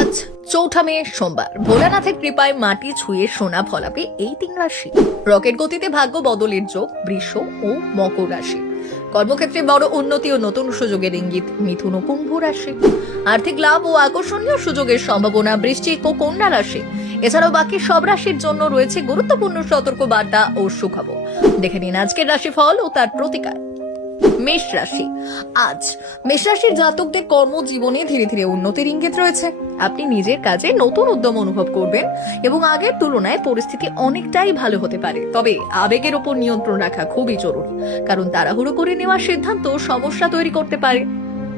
আজ ৪ঠা মে সোমবার। ভোলানাথের কৃপায় মাটি ছুঁয়ে সোনা ফলাবে এই ৩ রাশি। রকেট গতিতে ভাগ্য বদলের যোগ বৃষ ও মকর রাশি। কর্মক্ষেত্রে বড় উন্নতি ও নতুন সুযোগের ইঙ্গিত মিথুন ও কুম্ভ রাশি। আর্থিক লাভ ও আকর্ষণীয় সুযোগের সম্ভাবনা বৃশ্চিক ও কন্যা রাশি। এছাড়াও বাকি সব রাশির জন্য রয়েছে গুরুত্বপূর্ণ সতর্ক বার্তা ও সুখবর। দেখে নিন আজকের রাশিফল ও তার প্রতিকার। মেষ রাশি। আজ মেষ রাশির জাতকদের কর্মজীবনে ধীরে ধীরে উন্নতির ইঙ্গিত রয়েছে। আপনি নিজের কাজে নতুন উদ্যম অনুভব করবেন এবং আগের তুলনায় পরিস্থিতি অনেকটাই ভালো হতে পারে। তবে আবেগের উপর নিয়ন্ত্রণ রাখা খুবই জরুরি, কারণ তাড়াহুড়ো করে নেওয়া সিদ্ধান্ত সমস্যা তৈরি করতে পারে।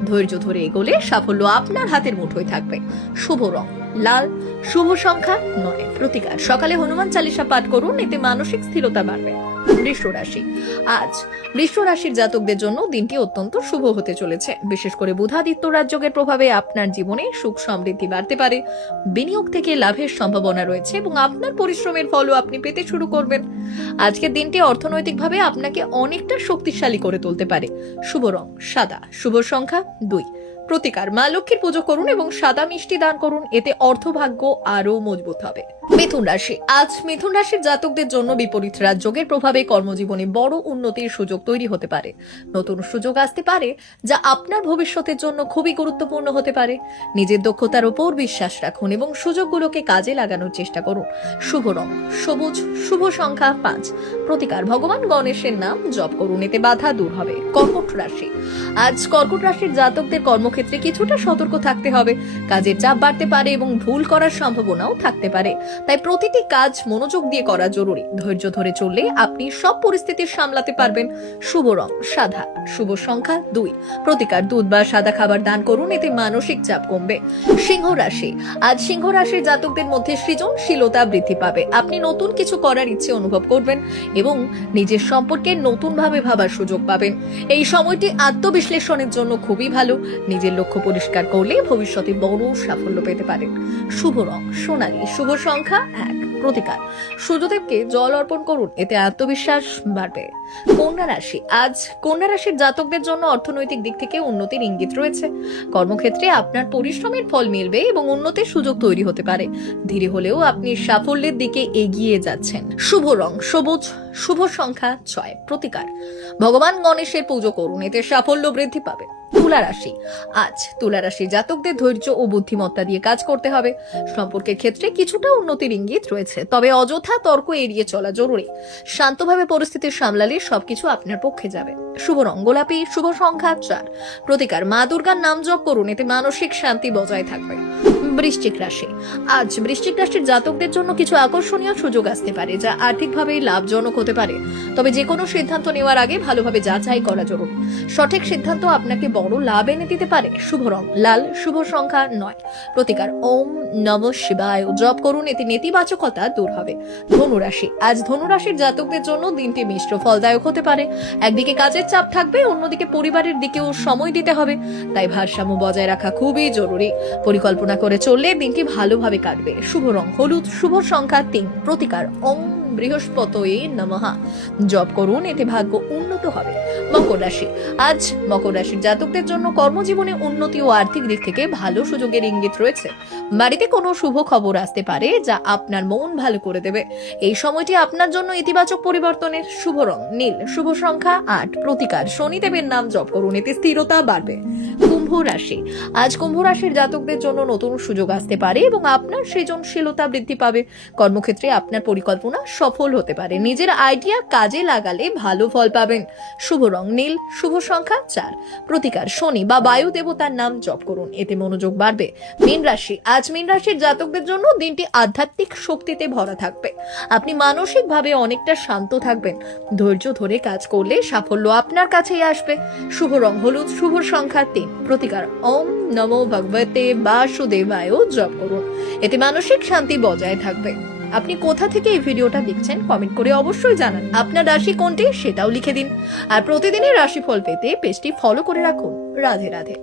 ধৈর্য ধরে এগোলে সাফল্য আপনার হাতের মুঠোয় থাকবে। শুভ রং লাল, শুভ সংখ্যা ৯। প্রতিকার সকালে হনুমান চালিসা পাঠ করুন, এতে মানসিক স্থিরতা বাড়বে। বৃষ রাশি। আজ বৃষ রাশির জাতকদের জন্য দিনটি অত্যন্ত শুভ হতে চলেছে। বিশেষ করে বুধাদিত্য রাজযোগের প্রভাবে আপনার জীবনে সুখ সমৃদ্ধি বাড়তে পারে। বিনিয়োগ থেকে লাভের সম্ভাবনা রয়েছে এবং আপনার পরিশ্রমের ফলও আপনি পেতে শুরু করবেন। আজকের দিনটি অর্থনৈতিকভাবে আপনাকে অনেকটা শক্তিশালী করে তুলতে পারে। শুভ রং সাদা, শুভ সংখ্যা ২। প্রতিকার মা লক্ষ্মীর পুজো করুন এবং সাদা মিষ্টি দান করুন, এতে অর্থভাগ্য আরো মজবুত হবে। মিথুন রাশি। আজ মিথুন রাশির জাতকদের জন্য বিপরীত রাজযোগের প্রভাবে কর্মজীবনে বড় উন্নতির সুযোগ তৈরি হতে পারে। নতুন সুযোগ আসতে পারে যা আপনার ভবিষ্যতের জন্য খুবই গুরুত্বপূর্ণ হতে পারে। নিজের দক্ষতার উপর বিশ্বাস রাখুন এবং সুযোগগুলোকে কাজে লাগানোর চেষ্টা করুন। শুভ রং সবুজ, শুভ সংখ্যা ৫। প্রতিকার ভগবান গণেশের নাম জপ করুন, এতে বাধা দূর হবে। কর্কট রাশি। আজ কর্কট রাশির জাতকদের কর্মক্ষেত্রে কিছুটা সতর্ক থাকতে হবে। কাজের চাপ বাড়তে পারে এবং ভুল করার সম্ভাবনাও থাকতে পারে, তাই প্রতিটি কাজ মনোযোগ দিয়ে করা জরুরি। ধৈর্য ধরে চললে আপনি সব পরিস্থিতি সামলাতে পারবেন। শুভ রং সাদা, শুভ সংখ্যা ২। প্রতিকার দুধ বা সাদা খাবার দান করুন, এতে মানসিক চাপ কমবে। সিংহ রাশি। আজ সিংহ রাশির জাতকদের মধ্যে সৃজনশীলতা বৃদ্ধি পাবে। আপনি নতুন কিছু করার ইচ্ছে অনুভব করবেন এবং নিজের সম্পর্কে নতুন ভাবে ভাবার সুযোগ পাবেন। এই সময়টি আত্মবিশ্লেষণের জন্য খুবই ভালো। নিজের লক্ষ্য পরিষ্কার করলে ভবিষ্যতে বড় সাফল্য পেতে পারেন। শুভ রং সোনালী, শুভ সংখ্যা ১। প্রতিকার সূর্যদেবকে জল অর্পণ করুন, এতে আত্মবিশ্বাস বাড়বে। কন্যা রাশি। আজ কন্যা রাশির জাতকদের জন্য অর্থনৈতিক দিক থেকে উন্নতির ইঙ্গিত রয়েছে। কর্মক্ষেত্রে আপনার পরিশ্রমের ফল মিলবে এবং উন্নতির সুযোগ তৈরি হতে পারে। ধীরে হলেও আপনি সাফল্যের দিকে এগিয়ে যাচ্ছেন। শুভ রং সবুজ, শুভ সংখ্যা ৬। প্রতিকার ভগবান গণেশের পুজো করুন, এতে সাফল্য বৃদ্ধি পাবে। তুলা রাশি। আজ তুলা রাশির জাতকদের ধৈর্য ও বুদ্ধিমত্তা দিয়ে কাজ করতে হবে। সম্পর্কের ক্ষেত্রে কিছুটা উন্নতির ইঙ্গিত রয়েছে, তবে অযথা তর্ক এড়িয়ে চলা জরুরি। শান্তভাবে পরিস্থিতি সামলালে সবকিছু আপনার পক্ষে যাবে। শুভ রং গোলাপি, শুভ সংখ্যা ৪। প্রতিকার মা দুর্গার নাম জপ করুন, এতে মানসিক শান্তি বজায় থাকবে। বৃশ্চিক রাশি। আজ বৃশ্চিক রাশির জাতকদের জন্য কিছু আকর্ষণীয় সুযোগ আসতে পারে, যা আর্থিকভাবে লাভজনক হতে পারে। তবে যে কোনো সিদ্ধান্ত নেওয়ার আগে ভালোভাবে যাচাই করা জরুরি। সঠিক সিদ্ধান্ত আপনাকে বড় লাভ এনে দিতে পারে। শুভ রং লাল, শুভ সংখ্যা ৯। প্রতিকার ওম নমঃ শিবায় জপ করুন, এতে নেতিবাচকতা দূর হবে। ধনু রাশি। আজ ধনু রাশির জাতকদের জন্য দিনটি মিশ্র ফলদায়ক হতে পারে। একদিকে কাজের চাপ থাকবে, অন্যদিকে পরিবারের দিকেও সময় দিতে হবে, তাই ভারসাম্য বজায় রাখা খুবই জরুরি। পরিকল্পনা করে চললে দিনটি ভালোভাবে কাটবে। শুভ রং হলুদ, শুভ সংখ্যা ৩। প্রতিকার ওম বৃহস্পতয়ে নমঃ জপ করুন, এতে ভাগ্য উন্নত হবে। মকর রাশি। আজ মকর রাশির জাতকদের জন্য কর্মজীবনে উন্নতি ও আর্থিক দিক থেকে ভালো সুযোগের ইঙ্গিত রয়েছে। বাড়িতে কোনো শুভ খবর আসতে পারে যা আপনার মন ভালো করে দেবে। এই সময়টি আপনার জন্য ইতিবাচক পরিবর্তনের। শুভ রং নীল, শুভ সংখ্যা ৮। প্রতিকার শনিদেবের নাম জপ করুন, এতে স্থিরতা বাড়বে। কুম্ভ রাশি। আজ কুম্ভ রাশির জাতকদের জন্য নতুন সুযোগ আসতে পারে এবং আপনার সৃজনশীলতা বৃদ্ধি পাবে। কর্মক্ষেত্রে আপনার পরিকল্পনা সফল হতে পারে। নিজের আইডিয়া কাজে লাগালে ভালো ফল পাবেন। শুভ রং নীল, শুভ সংখ্যা ৪। প্রতিকার শনি বা বায়ু দেবতার নাম জপ করুন, এতে মনোযোগ বাড়বে। মীন রাশি। আজ মীন রাশির জাতকদের জন্য দিনটি আধ্যাত্মিক শক্তিতে ভরা থাকবে। আপনি মানসিকভাবে অনেকটা শান্ত থাকবেন। ধৈর্য ধরে কাজ করলে সাফল্য আপনার কাছেই আসবে। শুভ রং হলুদ, শুভ সংখ্যা ৩। প্রতিকার ওম নমো ভগবতে বাসুদেবায় জপ করুন, এতে মানসিক শান্তি বজায় থাকবে। আপনি কোথা থেকে এই ভিডিওটা দেখছেন কমেন্ট করে অবশ্যই জানান। আপনার রাশি কোনটি সেটাও লিখে দিন। আর প্রতিদিনের রাশিফল পেতে পেজটি ফলো করে রাখুন। রাধে রাধে।